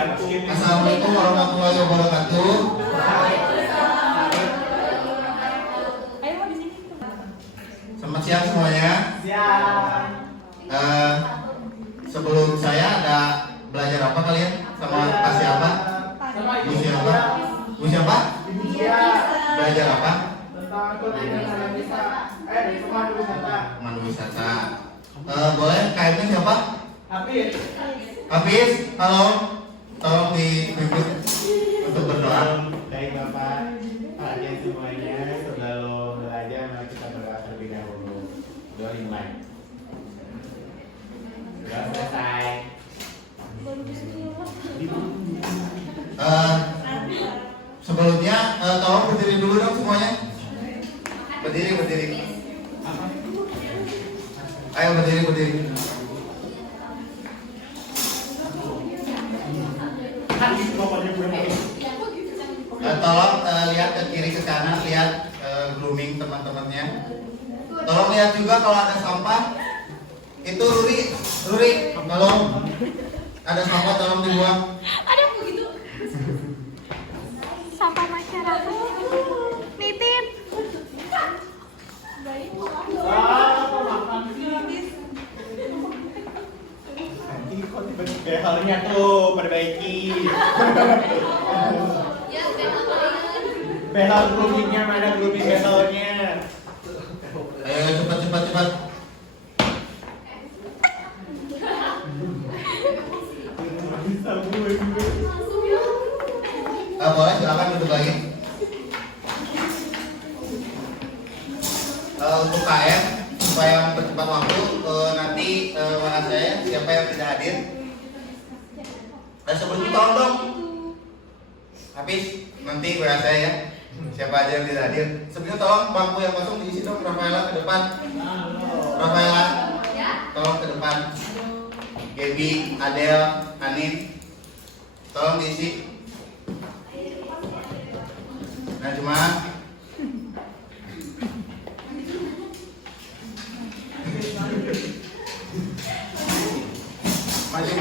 Assalamualaikum warahmatullahi wabarakatuh. Selamat siang semuanya. Siang. Sebelum saya ada belajar apa kalian? Sama Pak siapa? Bu siapa? Bu siapa? Belajar apa? Tentang pemandu wisata. Pemandu wisata. Boleh KM-nya siapa? Hafiz. Hafiz, halo. Tolong dipimpin untuk berdoa. Baik Bapak, kalian semuanya sebelum belajar mari kita berdoa terlebih dahulu. Doa dimulai. Sudah selesai. Sebelumnya tolong berdiri dulu dong semuanya. Berdiri. Ayo berdiri. Tolong lihat ke kiri ke kanan, lihat grooming teman-temannya. Tolong lihat juga kalau ada sampah. Itu Ruri, tolong ada sampah tolong dibuang. Ada begitu. Sampah masyarakat. Nitip. Nanti kok tiba-tiba behalnya tuh perbaiki. Behal groomingnya mana grooming behalnya? Ayo cepat. Boleh silakan duduk lagi. Untuk KM supaya mempercepat waktu, nanti mana saya siapa yang tidak hadir. Sebelumnya tolong dong, habis nanti WA saya ya. Siapa aja yang tidak hadir. Sebelumnya tolong bangku yang kosong diisi dong. Rafaela ke depan. Rafaela, tolong ke depan. Gaby, Adel, Anin, tolong diisi. Najma, maju.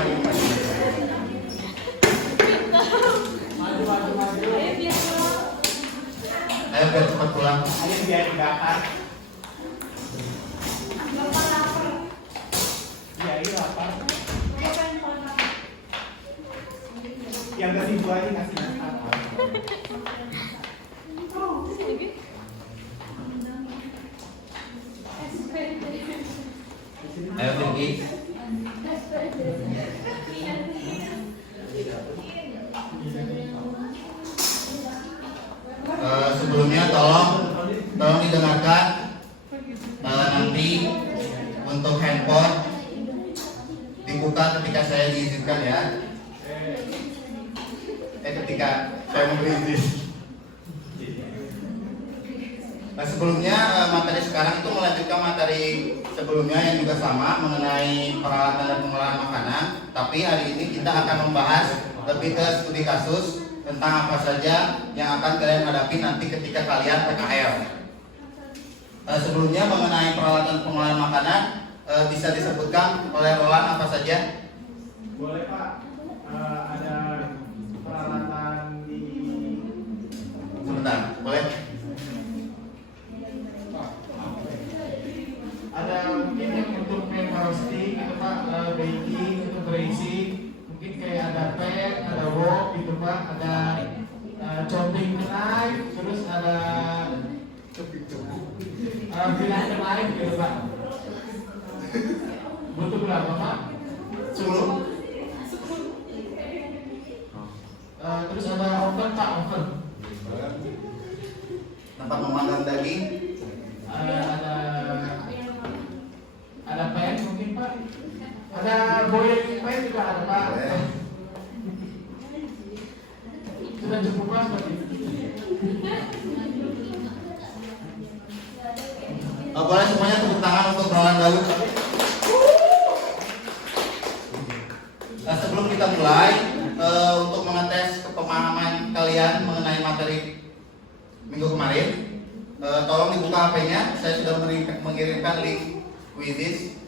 Ayo biar cepat pulang. Ayo biar dibakar. Iya, ini lapar. Yang kasih buah ini kasih apa? Ayo pergi. Sebelumnya tolong didengarkan. Nanti untuk handphone dibuka ketika saya diizinkan ya. Ketika saya memberi izin. Nah sebelumnya materi sekarang itu melanjutkan materi sebelumnya yang juga sama mengenai peralatan dan pengolahan makanan. Tapi hari ini kita akan membahas lebih ke studi kasus tentang apa saja yang akan kalian hadapi nanti ketika kalian PKL. Sebelumnya mengenai peralatan pengolahan makanan bisa disebutkan oleh Roland apa saja? Boleh Pak, ada peralatan di Sebentar, boleh? ada mungkin yang untuk main roasting gitu Pak, baking untuk racing, mungkin kayak ada pen, ada wok gitu Pak, ada chopping knife, terus ada fillet knife gitu Pak. Butuh berapa Pak? 10. Terus ada oven Pak, oven. Tempat memanggang daging. Ada pen mungkin Pak. Ada boiling pen juga ada Pak. Sudah cukup Pak seperti itu. Boleh semuanya tepuk tangan untuk Roland Daud. Sebelum kita mulai, untuk mengetes kepemahaman kalian mengenai materi minggu kemarin, tolong dibuka HP-nya. Saya sudah mengirimkan link quizzes.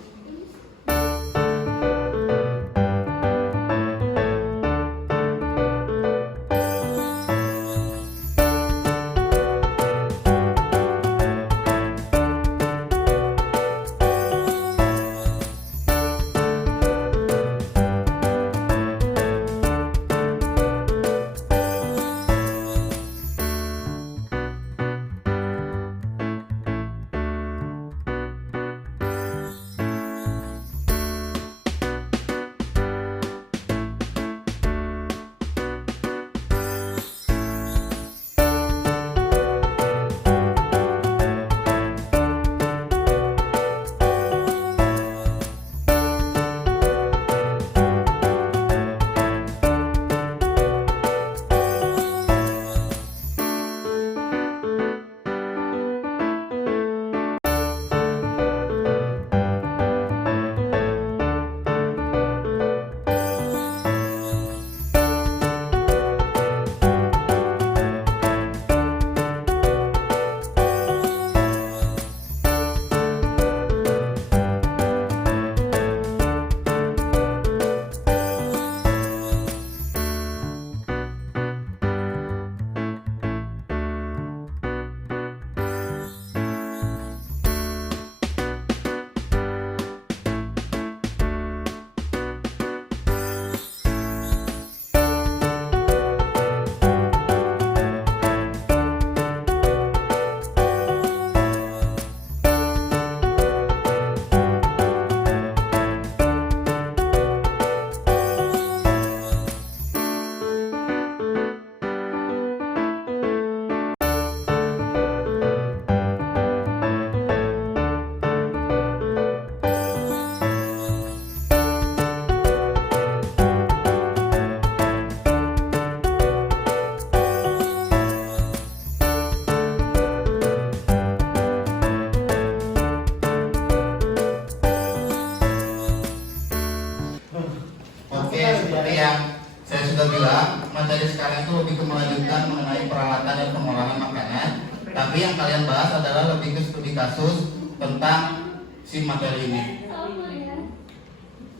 seperti yang saya sudah bilang, materi sekarang itu lebih ke melanjutkan mengenai peralatan dan pengolahan makanan. Tapi yang kalian bahas adalah lebih ke studi kasus tentang si materi ini.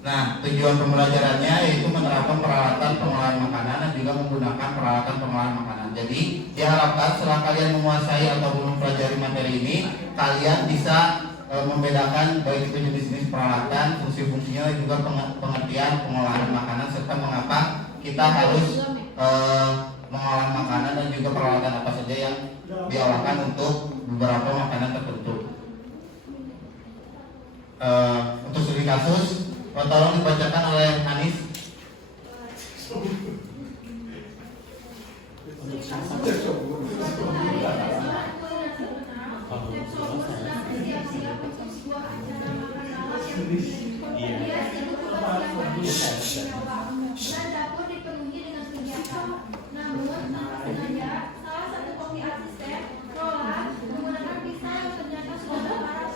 Nah, tujuan pembelajarannya yaitu menerapkan peralatan pengolahan makanan dan juga menggunakan peralatan pengolahan makanan. Jadi, diharapkan setelah kalian menguasai atau mempelajari materi ini, kalian bisa membedakan baik itu jenis-jenis peralatan, fungsi-fungsinya, dan juga pengertian pengolahan makanan serta mengapa kita harus mengolah makanan dan juga peralatan apa saja yang diolahkan untuk beberapa makanan tertentu. Untuk studi kasus, tolong dibacakan oleh Anis. Dapur dipenuhi dengan kegiatan, namun tanpa sengaja salah satu koki asisten Roland menggunakan pisau yang ternyata sudah berkarat.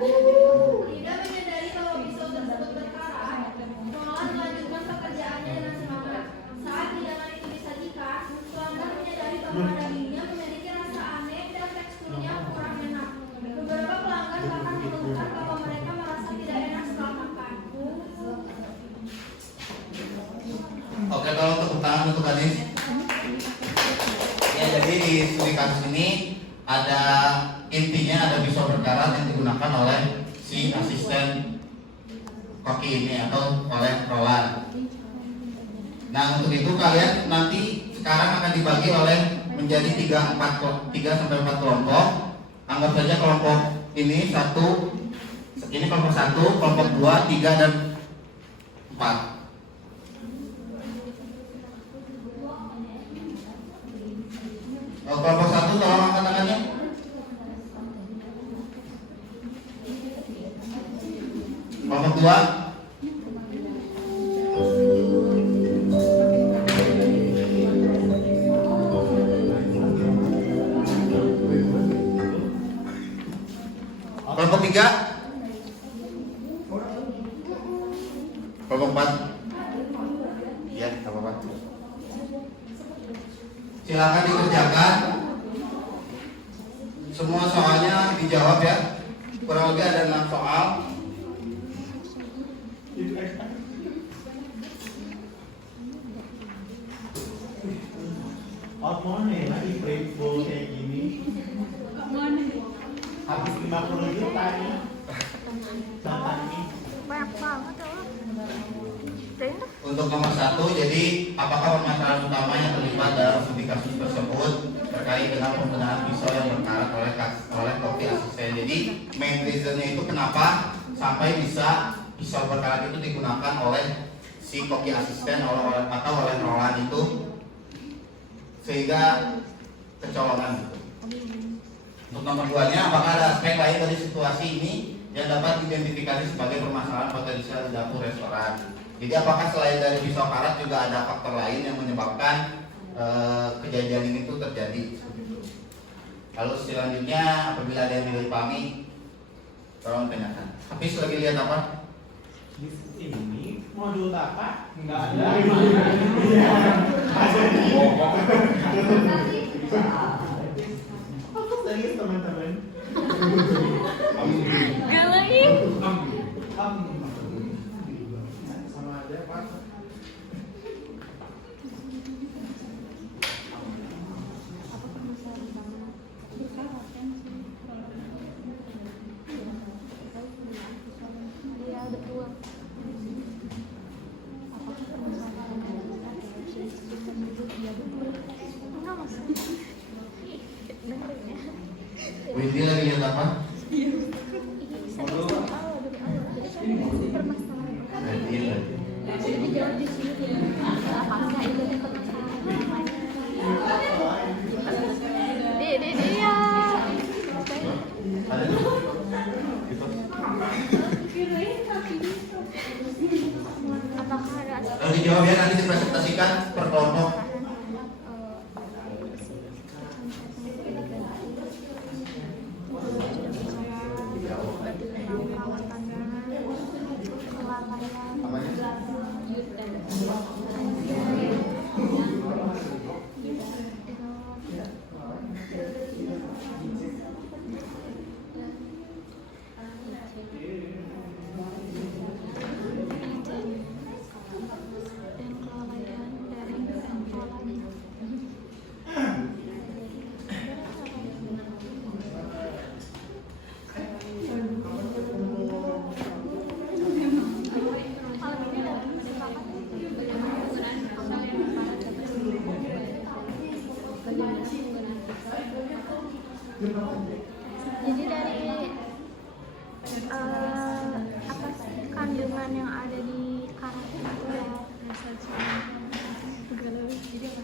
Tidak menyadari bahwa pisau tersebut berkarat, Roland melanjutkan pekerjaannya dengan semangat. Saat hidangan itu disajikan, pelanggan menyadari bahwa dagingnya memiliki rasa aneh dan teksturnya kurang enak. Beberapa pelanggan bahkan mengeluhkan bahwa mereka merasa tidak enak setelah makan. Oke, kalau tepuk tangan untuk Anis. Ya, jadi di studi kasus ini ada intinya ada pisau berkarat yang digunakan oleh si asisten koki ini atau oleh Roland. Nah, untuk itu kalian nanti sekarang akan dibagi oleh menjadi 3 sampai 4 kelompok. Anggap saja kelompok ini kelompok 1, kelompok 2, 3 dan 4. Kelompok 1 tolong angkat tangannya. Kelompok 2. Kelompok 3. Kelompok 4. Ya, enggak apa-apa. Silakan dikerjakan. Semua soalnya dijawab ya. Kurang lebih ada 6 soal. Outbound ya, lagi playful kayak gini. Habis 50 juta nih. Contoh ini. Banyak banget loh. Untuk nomor 1, jadi apakah permasalahan utama yang terlibat dalam studi kasus tersebut terkait dengan penggunaan pisau yang berkarat oleh koki asisten. Jadi main reasonnya itu kenapa sampai bisa pisau berkarat itu digunakan oleh si koki asisten atau oleh Roland itu sehingga kecolongan gitu. Untuk nomor 2-nya, apakah ada aspek lain dari situasi ini yang dapat diidentifikasi sebagai permasalahan potensial di dapur restoran. Jadi apakah selain dari pisau karat juga ada faktor lain yang menyebabkan kejadian ini tuh terjadi? Lalu selanjutnya, apabila ada yang tidak dipahami, tolong tanyakan. Habis lagi lihat apa? Ini modul apa? Enggak ada. Apa serius teman-teman? Galain. Sama aja Pak. Iya, betul. Enggak maksudnya. Dengerin ya. Windy lagi lihat apa? Dari awal. Jadi permasalahan. Iya. Jadi jawab di sini dia. Apakah itu permasalahan? Dia. Ada tuh. Apakah ada Lalu dijawab ya, nanti dipresentasikan per kelompok. kandungan yang ada di karat itu ya jadi apa?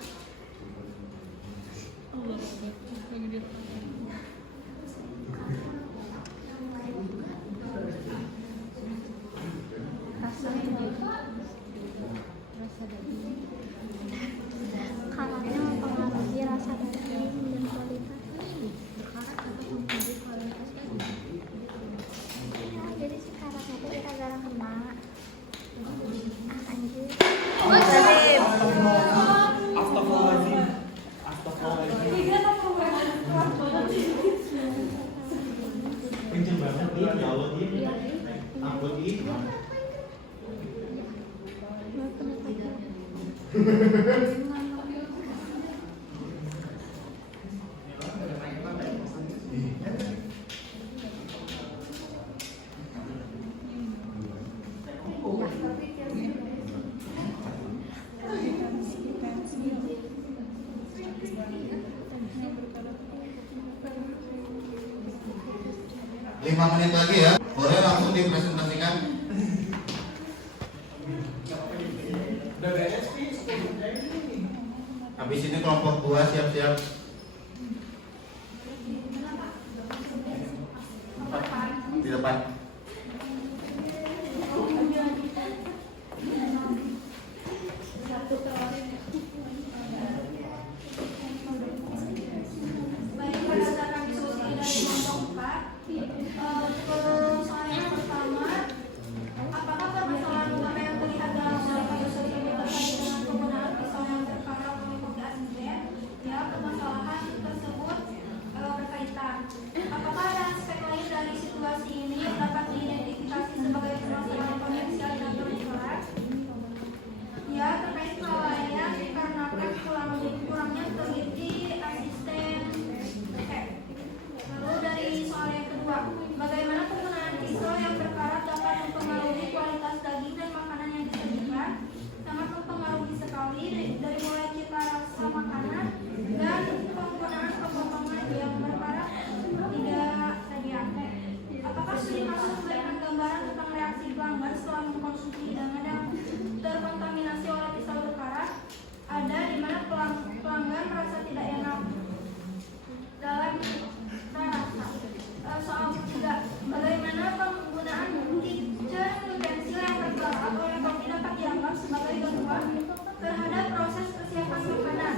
Karatnya mempengaruhi rasa daging dan kualitas. Jadi si karatnya itu kita garang kena. Anjir. Astagfirullahaladzim. Astagfirullahaladzim. Kenceng banget dia, ya Allah dia. Ampun ini. Lima menit lagi ya, boleh langsung dipresentasikan. Habis ini kelompok 2 siap-siap. Di depan. Baik, berdasarkan diskusi dari kelompok 4, untuk soal yang pertama, apakah permasalahan utama yang terlihat dalam soal diskusi ini terkait dengan penggunaan pisau yang terparah mengikuti asisten? Ya, permasalahan tersebut berkaitan. Apakah ada aspek lain dari situasi ini yang dapat diidentifikasi sebagai permasalahan potensial dan berkelanjutan? Ya, terkait kelalaian dikarenakan kurangnya teliti asisten. Lalu dari soal yang kedua, bagaimana penggunaan pisau yang berkarat dapat mempengaruhi kualitas daging dan makanan yang disajikan? Sangat mempengaruhi sekali dari mulai cita rasa makanan dan penggunaan pemotongan yang berkarat tidak saja. Apakah studi kasus memberikan gambaran tentang reaksi pelanggan setelah mengkonsumsi hidangan yang terkontaminasi oleh pisau berkarat? Ada di mana pelanggan merasa tidak enak dalam rasa. Soal ketiga, bagaimana penggunaan kitchen utensil yang berkarat oleh koki dapat dianggap sebagai gangguan terhadap proses persiapan makanan?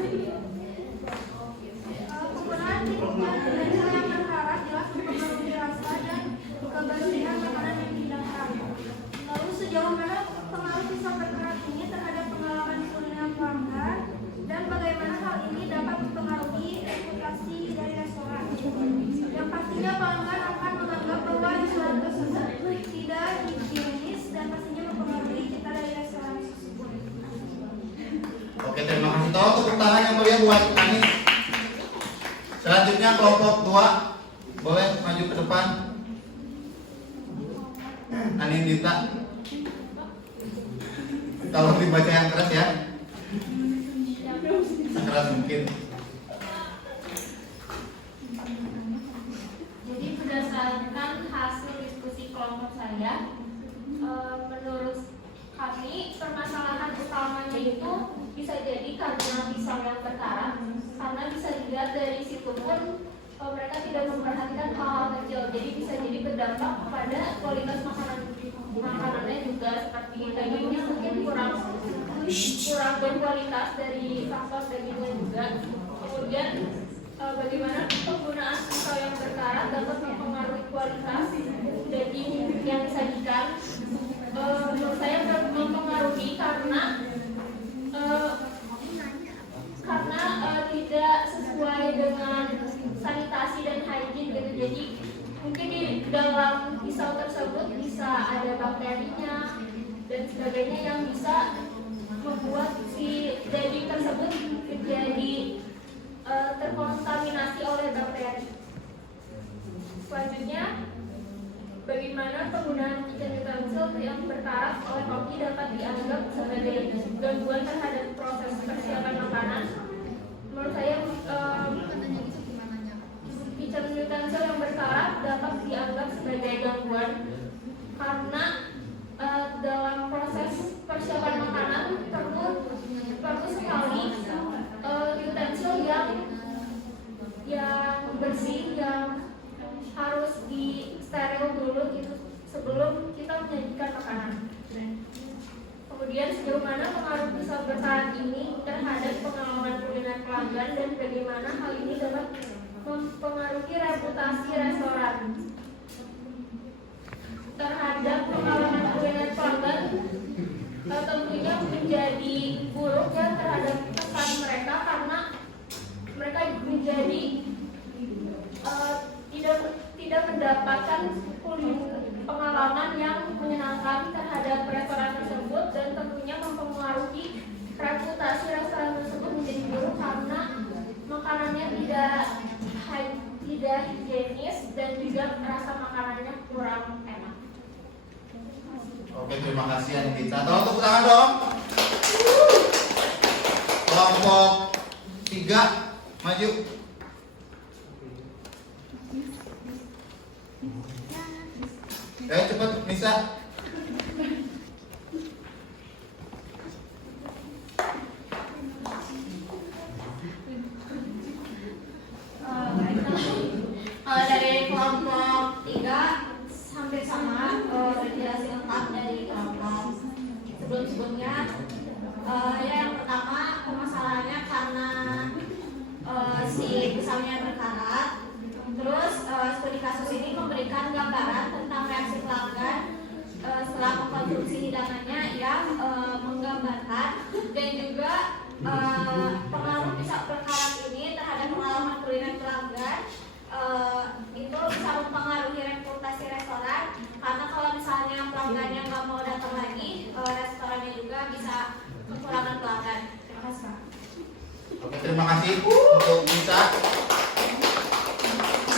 Penggunaan kitchen utensil yang berkarat jelas mempengaruhi rasa dan kebersihan makanan yang dihidangkan. Lalu sejauh mana pengaruh pisau berkarat ini terhadap pengalaman kuliner pelanggan dan bagaimana hal ini dapat mempengaruhi reputasi dari restoran? Yang pastinya pelanggan akan menganggap bahwa restoran tersebut tidak higienis dan pastinya mempengaruhi cita dari restoran tersebut. Oke, terima kasih. Tolong tepuk tangan yang mulia buat Anis. Selanjutnya kelompok 2 boleh maju ke depan. Anindita, tolong dibaca yang keras ya, sekeras mungkin. Jadi berdasarkan hasil diskusi kelompok saya, menurut kami permasalahan utamanya itu bisa jadi karena pisau yang berkarat, karena bisa dilihat dari situ pun mereka tidak memperhatikan hal-hal kecil, jadi bisa jadi berdampak kepada kualitas makanannya juga, seperti dagingnya mungkin kurang berkualitas dari faktor dagingnya juga. Kemudian bagaimana penggunaan pisau yang berkarat dapat mempengaruhi kualitas daging yang disajikan? Menurut saya mempengaruhi karena tidak sesuai dengan sanitasi dan hygiene gitu. Jadi mungkin di dalam pisau tersebut bisa ada bakterinya dan sebagainya yang bisa membuat si daging tersebut menjadi terkontaminasi oleh bakteri. Selanjutnya, bagaimana penggunaan kitchen utensil yang berkarat oleh koki dapat dianggap sebagai gangguan terhadap proses persiapan makanan? Menurut saya, kitchen utensil yang berkarat dapat dianggap sebagai gangguan karena mendapatkan pengalaman yang menyenangkan terhadap restoran tersebut dan tentunya mempengaruhi reputasi restoran tersebut menjadi buruk karena makanannya tidak higienis dan juga rasa makanannya kurang enak. Oke, terima kasih Anindita. Tolong tepuk tangan dong. Kelompok 3 maju. Ayo cepat Nisa. Kalau dari kelompok 3 hampir sama, dijelasin lengkap dari kelompok sebelumnya. Yang pertama permasalahannya karena si pisaunya berkarat. Terus studi kasus ini memberikan gambaran tentang reaksi pelanggan setelah mengkonsumsi hidangannya yang menggambarkan dan juga pengaruh pisau berkarat ini terhadap pengalaman kuliner pelanggan. Itu bisa mempengaruhi reputasi restoran karena kalau misalnya pelanggannya nggak mau datang lagi, restorannya juga bisa kekurangan pelanggan. Terima kasih Pak. Oke, terima kasih untuk Nisa.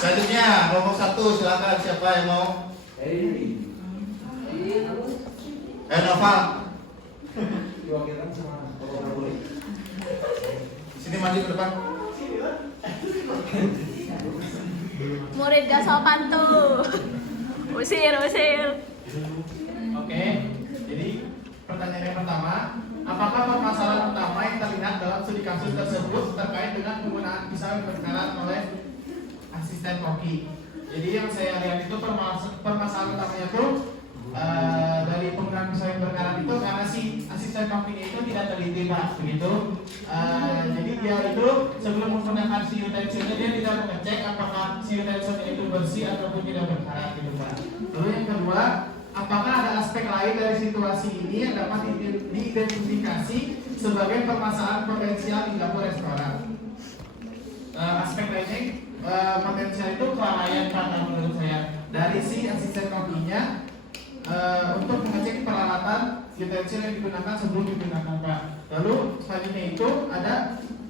Selanjutnya kelompok 1, silakan siapa yang mau? Noval. Sini maju ke depan. Murid gak sopan tuh. Usir. Oke, jadi pertanyaan yang pertama, apakah permasalahan utama yang terlihat dalam studi kasus tersebut terkait dengan penggunaan pisau yang berkarat oleh asisten koki? Jadi yang saya lihat itu permasalahan utamanya itu dari penggunaan pisau yang berkarat itu karena si asisten kokinya itu tidak teliti Pak, begitu. Jadi dia itu sebelum menggunakan si utensilnya dia tidak mengecek apakah si utensilnya itu bersih ataupun tidak berkarat gitu Pak. Lalu yang kedua, apakah ada aspek lain dari situasi ini yang dapat diidentifikasi sebagai permasalahan potensial di dapur restoran? Aspek lainnya potensial itu kelalaian karena menurut saya dari si asisten kokinya untuk mengecek peralatan utensil yang digunakan sebelum digunakan Pak. Lalu selanjutnya itu ada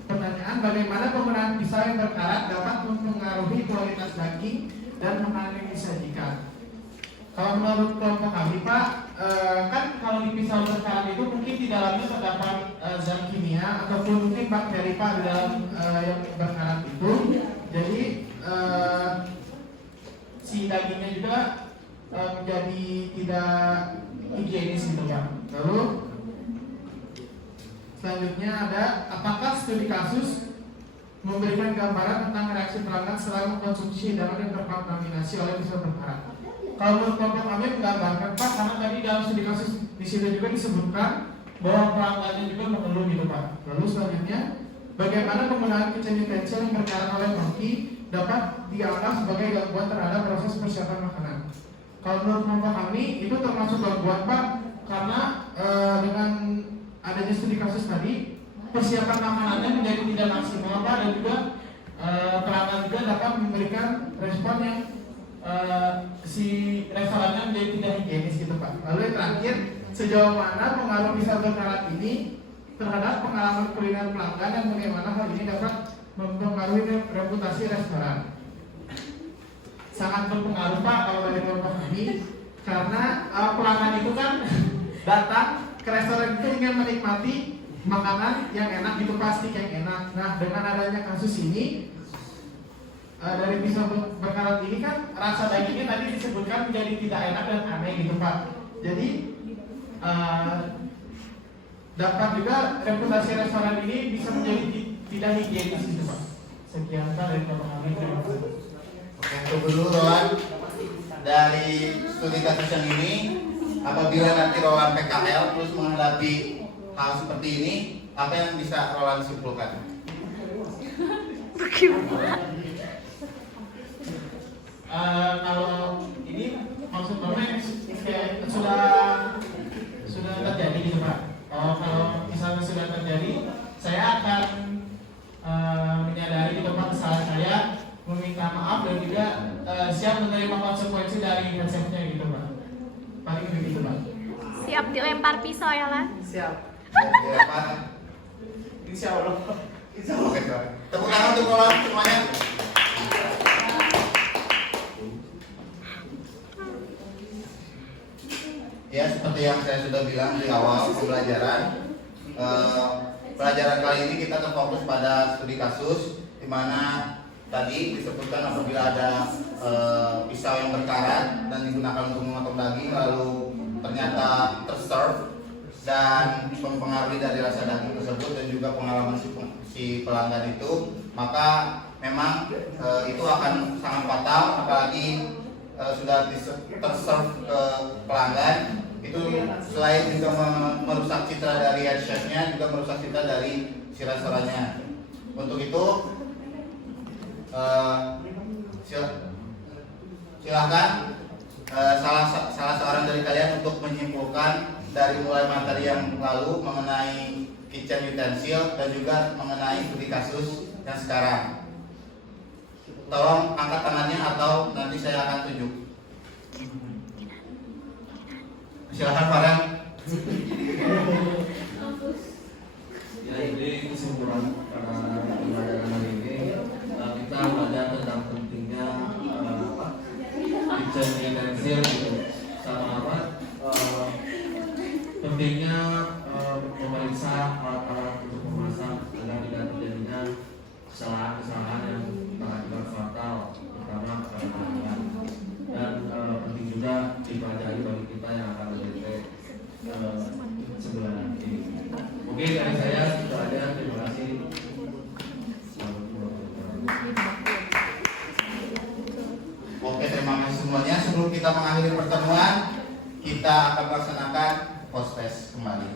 pertanyaan bagaimana penggunaan pisau yang berkarat dapat mempengaruhi kualitas daging dan makanan yang disajikan. Kalau menurut kelompok kami Pak, kan kalau di pisau berkarat itu mungkin di dalamnya terdapat zat kimia ataupun mungkin bakteri Pak di dalam yang berkarat itu. Jadi si dagingnya juga menjadi tidak higienis gitu Pak. Lalu selanjutnya ada apakah studi kasus memberikan gambaran tentang reaksi pelanggan setelah mengkonsumsi hidangan yang terkontaminasi oleh pisau berkarat? Kalau menurut kelompok kami menggambarkan Pak, karena tadi dalam studi kasus di situ juga disebutkan bahwa pelanggannya juga mengeluh gitu Pak. Lalu selanjutnya, bagaimana penggunaan kitchen utensil yang berkarat oleh koki dapat dianggap sebagai gangguan terhadap proses persiapan makanan? Kalau menurut kelompok kami itu termasuk gangguan Pak, karena dengan adanya studi kasus tadi persiapan makanannya menjadi tidak maksimal Pak, dan juga pelanggan juga dapat memberikan respon yang si restorannya menjadi tidak higienis gitu Pak. Lalu yang terakhir, sejauh mana pengaruh pisau berkarat ini terhadap pengalaman kuliner pelanggan dan bagaimana hal ini dapat mempengaruhi reputasi restoran? Sangat berpengaruh Pak kalau dari kelompok kami, karena pelanggan itu kan datang ke restoran itu ingin menikmati makanan yang enak gitu, pasti yang enak. Nah dengan adanya kasus ini dari pisau berkarat ini kan rasa dagingnya tadi disebutkan menjadi tidak enak dan aneh gitu Pak. Jadi dapat juga reputasi restoran ini bisa menjadi tidak higienis gitu Pak. Sekian Pak dari kelompok kami. Terima kasih. Oke, tunggu dulu Rowan. Dari studi kasus yang ini, apabila nanti Rowan PKL terus menghadapi hal seperti ini, apa yang bisa Rowan simpulkan? Kalau ini maksudnya sudah terjadi gitu Pak. Kalau misalnya sudah terjadi, saya akan menyadari gitu Pak kesalahan saya, meminta maaf dan juga siap menerima konsekuensi dilempar pisau ya lah. Siap. Dilempar. Insya Allah. Oke, tepuk tangan untuk Roland semuanya. Ya, seperti yang saya sudah bilang di awal pembelajaran, pelajaran kali ini kita terfokus pada studi kasus, di mana tadi disebutkan apabila ada pisau yang berkarat dan digunakan untuk memotong daging lalu ternyata terserve dan mempengaruhi dari rasa daging tersebut dan juga pengalaman si pelanggan itu, maka memang itu akan sangat fatal, apalagi sudah terserve ke pelanggan. Itu selain juga merusak citra dari head chef-nya, juga merusak citra dari si restorannya. Untuk itu silahkan salah seorang dari kalian untuk menyimpulkan dari mulai materi yang lalu mengenai kitchen utensil dan juga mengenai studi kasus yang sekarang. Tolong angkat tangannya atau nanti saya akan tunjuk. Silakan Farhan. Ya, ini kesimpulan pembelajaran hari ini kita belajar tentang pentingnya kitchen utensil gitu, sama apa pentingnya memeriksa alat-alat untuk memasak agar tidak terjadinya kesalahan-kesalahan yang berakibat fatal, terutama pada pelanggan. Dan penting juga dipelajari bagi kita yang akan menjadi sebulan nanti. Oke, dari saya itu aja. Terima kasih. Oke, terima kasih semuanya. Sebelum kita mengakhiri pertemuan, kita akan melaksanakan post test kembali.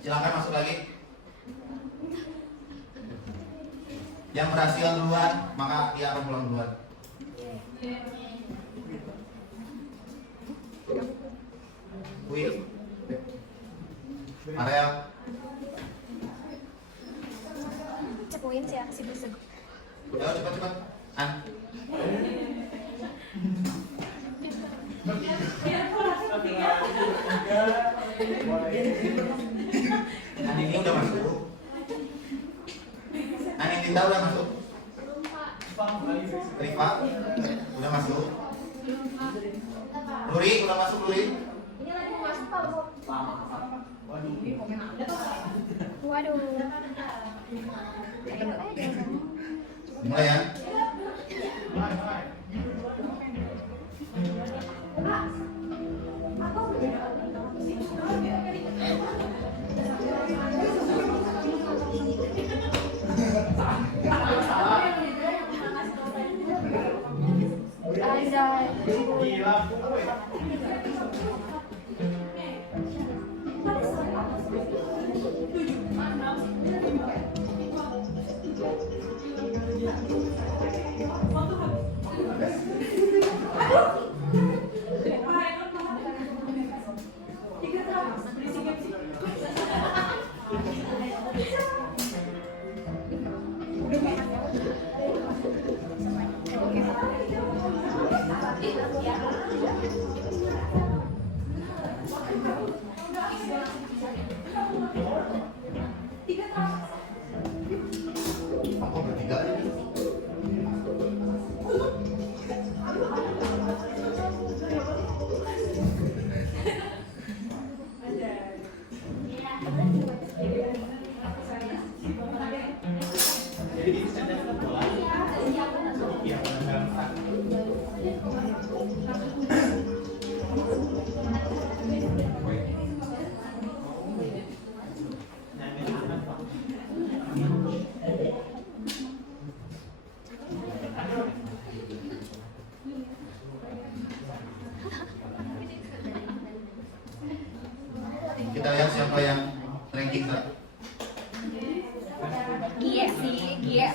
Silakan masuk lagi. Yang berhasil duluan, maka dia akan pulang duluan. Will, Ariel, Cepuin sih aku sih bisa. ayo cepat-cepat. An. Ini udah masuk. Tinta udah masuk. Rifa udah masuk. Luri udah masuk Luri. Ini lagi mau masuk Pak. Waduh. Mulai ya. Gila, Aku bertiga. Kita lihat siapa yang ranking tak. Gie sih. Ya,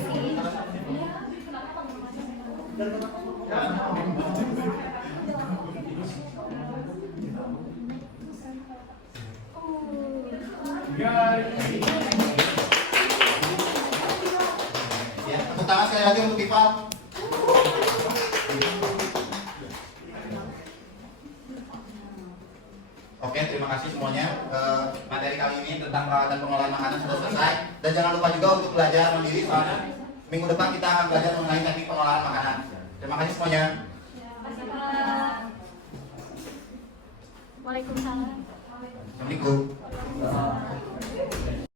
tepuk tangan sekali lagi untuk Tifa. Oke, terima kasih semuanya. Materi kali ini tentang perawatan pengolahan makanan sudah selesai. Dan jangan lupa juga untuk belajar mandiri, soalnya minggu depan kita akan belajar mengenai teknik pengolahan makanan. Terima kasih semuanya. Waalaikumsalam. Assalamualaikum.